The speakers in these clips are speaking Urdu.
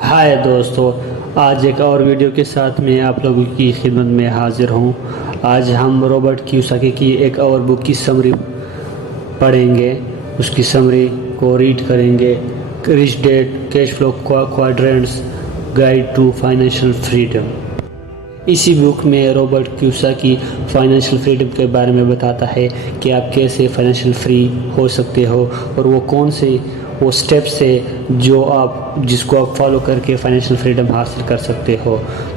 ہائے دوستو، آج ایک اور ویڈیو کے ساتھ میں آپ لوگوں کی خدمت میں حاضر ہوں۔ آج ہم رابرٹ کیوساکی کی ایک اور بک کی سمری پڑھیں گے، اس کی سمری کو ریڈ کریں گے۔ Rich Dad cash flow quadrants guide to financial freedom. اسی بک میں رابرٹ کیوساکی فائنینشیل فریڈم کے بارے میں بتاتا ہے کہ آپ کیسے فائنینشیل فری ہو سکتے ہو اور وہ کون سے وہ سٹیپس ہے جس کو آپ فالو کر کے فائنینشیل فریڈم حاصل کر سکتے ہو۔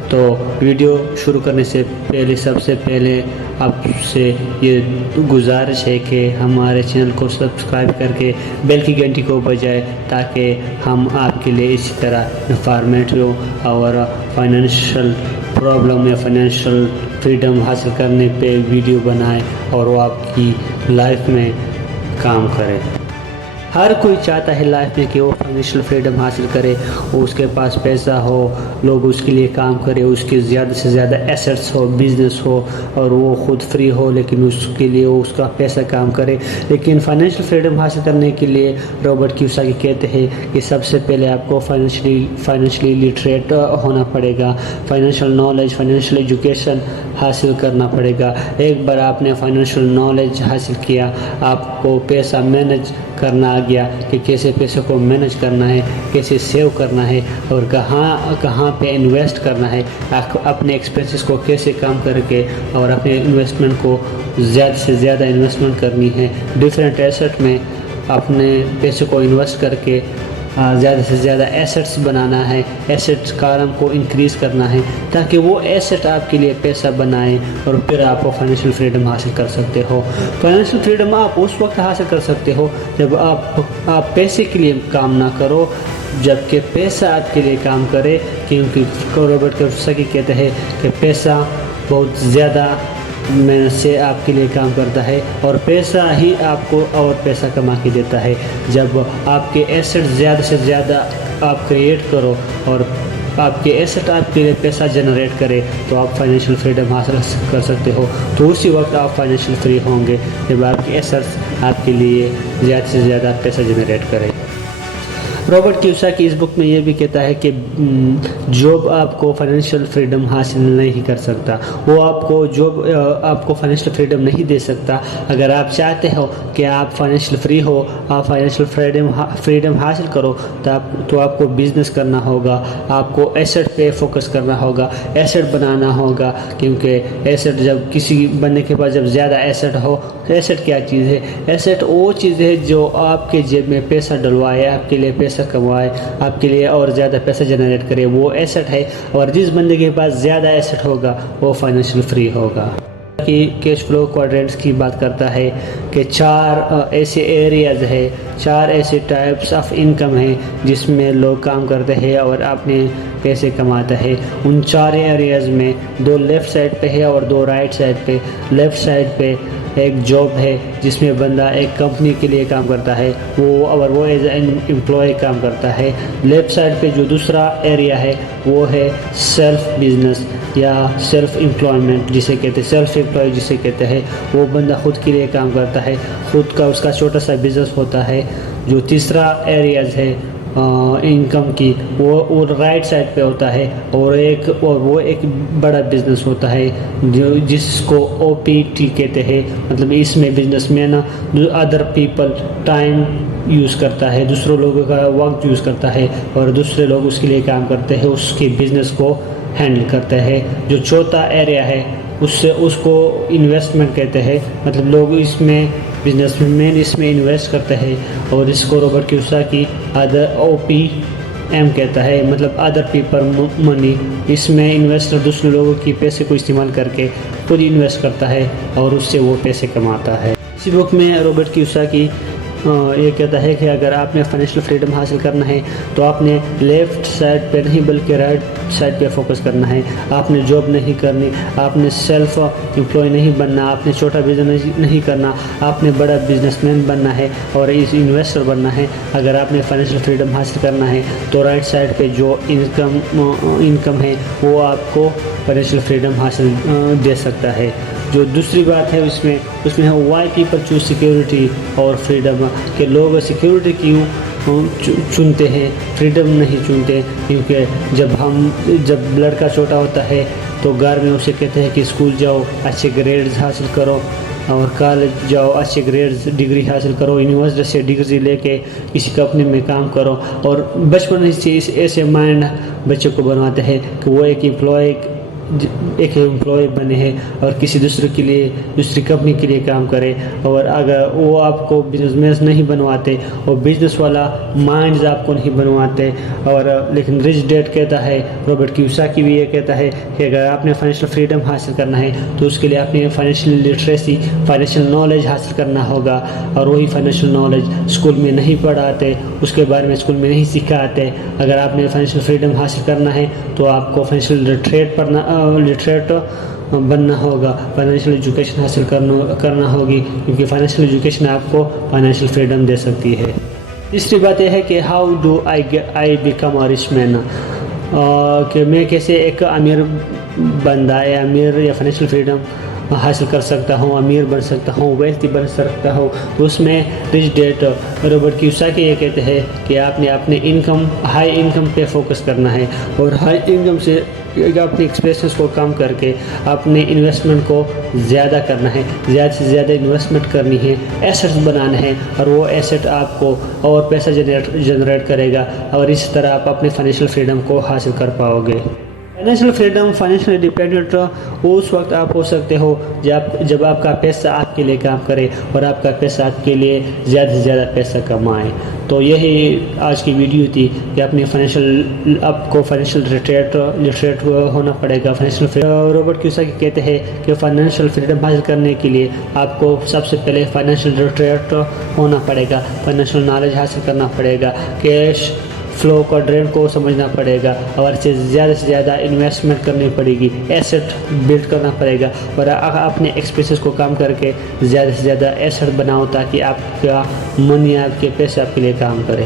تو ویڈیو شروع کرنے سے پہلے سب سے پہلے آپ سے یہ گزارش ہے کہ ہمارے چینل کو سبسکرائب کر کے بیل کی گھنٹی کو بجائے تاکہ ہم آپ کے لیے اسی طرح انفارمیٹیو اور فائنینشیل پرابلم یا فائنینشیل فریڈم حاصل کرنے پہ ویڈیو بنائیں اور وہ آپ کی لائف میں کام کرے۔ ہر کوئی چاہتا ہے لائف میں کہ وہ فائنینشیل فریڈم حاصل کرے، وہ اس کے پاس پیسہ ہو، لوگ اس کے لیے کام کرے، اس کے زیادہ سے زیادہ ایسٹس ہو، بزنس ہو اور وہ خود فری ہو، لیکن اس کے لیے وہ اس کا پیسہ کام کرے۔ لیکن فائنینشیل فریڈم حاصل کرنے کے لیے رابرٹ کیوساکی کہتے ہیں کہ سب سے پہلے آپ کو فائنینشیلی لٹریٹ ہونا پڑے گا، فائنینشیل نالج، فائنینشیل ایجوکیشن حاصل کرنا پڑے گا۔ ایک بار آپ نے فائنینشیل نالج حاصل کیا، آپ کو پیسہ مینج کرنا آ گیا کہ کیسے پیسے کو مینج کرنا ہے، کیسے سیو کرنا ہے اور کہاں پہ انویسٹ کرنا ہے، اپنے ایکسپینسز کو کیسے کم کر کے اور اپنے انویسٹمنٹ کو زیادہ سے زیادہ انویسٹمنٹ کرنی ہے، ڈیفرنٹ ایسٹ میں اپنے پیسے کو انویسٹ کر کے زیادہ سے زیادہ ایسٹس بنانا ہے، ایسٹ کالم کو انکریز کرنا ہے تاکہ وہ ایسٹ آپ کے لیے پیسہ بنائیں اور پھر آپ کو فائنینشیل فریڈم حاصل کر سکتے ہو۔ فائنینشیل فریڈم آپ اس وقت حاصل کر سکتے ہو جب آپ پیسے کے لیے کام نہ کرو، جبکہ پیسہ آپ کے لیے کام کرے، کیونکہ رابرٹ کیوساکی کہتے ہیں کہ پیسہ بہت زیادہ محنت سے آپ کے لیے کام کرتا ہے اور پیسہ ہی آپ کو اور پیسہ کما کے دیتا ہے۔ جب آپ کے ایسٹ زیادہ سے زیادہ آپ کریٹ کرو اور آپ کے ایسٹ آپ کے لیے پیسہ جنریٹ کرے تو آپ فائنینشیل فریڈم حاصل کر سکتے ہو۔ تو اسی وقت آپ فائنینشیل فری ہوں گے جب آپ کے ایسٹ آپ کے لیے زیادہ سے زیادہ پیسہ جنریٹ کرے۔ رابرٹ کیوساکی اس بک میں یہ بھی کہتا ہے کہ جاب آپ کو فائنینشیل فریڈم حاصل نہیں کر سکتا، وہ جاب آپ کو فائنینشیل فریڈم نہیں دے سکتا۔ اگر آپ چاہتے ہو کہ آپ فائنینشیل فری ہو، آپ فائنینشیل فریڈم حاصل کرو تو آپ کو بزنس کرنا ہوگا، آپ کو ایسٹ پہ فوکس کرنا ہوگا، ایسٹ بنانا ہوگا، کیونکہ ایسٹ جب کسی بندے کے پاس جب زیادہ ایسٹ ہو، ایسٹ کیا چیز ہے؟ ایسٹ وہ چیز ہے جو آپ کے جیب میں پیسہ ڈلوائے، آپ کے لیے پیسہ کمائے، آپ کے لیے اور زیادہ پیسہ جنریٹ کرے، وہ ایسٹ ہے۔ اور جس بندے کے پاس زیادہ ایسٹ ہوگا وہ فائنینشیل فری ہوگا۔ کیش فلو کوادرنٹس کی بات کرتا ہے کہ 4 ایسے ایریاز ہے، 4 ایسے ٹائپس آف انکم ہیں جس میں لوگ کام کرتے ہیں اور اپنے پیسے کماتے ہیں۔ ان 4 ایریاز میں 2 لیفٹ سائڈ پہ ہے اور 2 رائٹ سائڈ پہ۔ لیفٹ سائڈ پہ ایک جاب ہے جس میں بندہ ایک کمپنی کے لیے کام کرتا ہے، وہ ایز این امپلائی کام کرتا ہے۔ لیفٹ سائڈ پہ جو دوسرا ایریا ہے وہ ہے سیلف بزنس یا سیلف امپلائمنٹ جسے کہتے ہیں، سیلف امپلائی جسے کہتے ہیں۔ وہ بندہ خود کے لیے کام کرتا ہے، خود کا اس کا چھوٹا سا بزنس ہوتا ہے۔ جو تیسرا ایریاز ہے انکم کی وہ رائٹ سائڈ پہ ہوتا ہے اور وہ ایک بڑا بزنس ہوتا ہے جس کو OPT کہتے ہیں، مطلب اس میں business man other people time use کرتا ہے، دوسروں لوگوں کا وقت یوز کرتا ہے اور دوسرے لوگ اس کے لیے کام کرتے ہیں، اس کے بزنس کو ہینڈل کرتے ہیں۔ جو چوتھا ایریا ہے اس کو انویسٹمنٹ کہتے ہیں، مطلب لوگ اس میں بزنس مین اس میں انویسٹ کرتے ہیں اور اس کو رابرٹ کیوساکی OPM کہتا ہے، مطلب ادر پیپل منی۔ اس میں انویسٹر دوسرے لوگوں کی پیسے کو استعمال کر کے خود انویسٹ کرتا ہے اور اس سے وہ پیسے کماتا ہے۔ اسی بک میں رابرٹ کیوساکی یہ کہتا ہے کہ اگر آپ نے فائنینشیل فریڈم حاصل کرنا ہے تو آپ نے لیفٹ سائڈ پہ نہیں بلکہ رائٹ سائڈ پہ فوکس کرنا ہے۔ آپ نے جاب نہیں کرنی، آپ نے سیلف امپلائی نہیں بننا، آپ نے چھوٹا بزنس نہیں کرنا، آپ نے بڑا بزنس مین بننا ہے اور انویسٹر بننا ہے۔ اگر آپ نے فائنینشیل فریڈم حاصل کرنا ہے تو رائٹ سائڈ پہ جو انکم ہے وہ آپ کو فائنینشیل فریڈم حاصل دے سکتا ہے۔ جو دوسری بات ہے اس میں ہے وائی پیپل چوز سیکیورٹی اور فریڈم، کہ لوگ سیکیورٹی کیوں چنتے ہیں، فریڈم نہیں چنتے، کیونکہ جب لڑکا چھوٹا ہوتا ہے تو گھر میں اسے کہتے ہیں کہ اسکول جاؤ، اچھے گریڈز حاصل کرو، اور کالج جاؤ، اچھے گریڈز ڈگری حاصل کرو، یونیورسٹی سے ڈگری لے کے کسی کمپنی میں کام کرو، اور بچپن سے ایسے مائنڈ بچے کو بنواتے ہیں کہ وہ ایک امپلائی بنے ہیں اور کسی دوسری کمپنی کے لیے کام کرے. اور اگر وہ آپ کو بزنس مین نہیں بنواتے، اور بزنس والا مائنڈز آپ کو نہیں بنواتے، اور لیکن رچ ڈیڈ کہتا ہے، رابرٹ کیوساکی بھی یہ کہتا ہے کہ اگر آپ نے فائنینشیل فریڈم حاصل کرنا ہے تو اس کے لیے آپ نے فائنینشیل لٹریسی، فائنینشیل نالج حاصل کرنا ہوگا. اور وہی فائنینشیل نالج اسکول میں نہیں پڑھاتے، اس کے بارے میں اسکول میں نہیں سکھاتے. اگر آپ نے فائنینشیل فریڈم حاصل کرنا ہے تو آپ کو فائنینشیل لٹریٹ بننا ہوگا، فائنینشیل ایجوکیشن حاصل کرنا ہوگی، کیونکہ فائنینشیل ایجوکیشن آپ کو فائنینشیل فریڈم دے سکتی ہے. تیسری بات یہ ہے کہ how do I become a rich man, کہ میں کیسے ایک امیر بندہ یا امیر یا فائنینشیل فریڈم حاصل کر سکتا ہوں، امیر بن سکتا ہوں، ویلتھی بن سکتا ہوں. تو اس میں رچ ڈیڈ رابرٹ کیوساکی یہ کہتے ہیں کہ آپ نے اپنے ہائی انکم پہ فوکس کرنا ہے، اور ہائی انکم سے اپنے ایکسپینسز کو کم کر کے اپنے انویسٹمنٹ کو زیادہ کرنا ہے، زیادہ سے زیادہ انویسٹمنٹ کرنی ہے، ایسٹس بنانا ہے، اور وہ ایسٹ آپ کو اور پیسہ جنریٹ کرے گا، اور اس طرح آپ اپنے فائنینشیل فریڈم کو حاصل کر پاؤ گے. فائنینشیل فریڈم، فائنینشیل انڈیپینڈنٹ اس وقت آپ ہو سکتے ہو جب آپ کا پیسہ آپ کے لیے کام کرے، اور آپ کا پیسہ آپ کے لیے زیادہ سے زیادہ پیسہ کمائے. تو یہی آج کی ویڈیو تھی کہ آپ کو فائنینشیل لٹریٹ ہونا پڑے گا. رابرٹ کیوساکی کہتے ہیں کہ فائنینشیل فریڈم حاصل کرنے کے لیے آپ کو سب سے پہلے فائنینشیل لٹریٹ ہونا پڑے گا، فائنینشیل نالج حاصل کرنا پڑے گا، کیش فلو کا ڈرین کو سمجھنا پڑے گا، اور اسے زیادہ سے زیادہ انویسٹمنٹ کرنی پڑے گی، ایسٹ بلڈ کرنا پڑے گا، اور اپنے ایکسپینسز کو کم کر کے زیادہ سے زیادہ ایسٹ بناؤ تاکہ آپ کا منی، آپ کے پیسے آپ کے لیے کام کرے.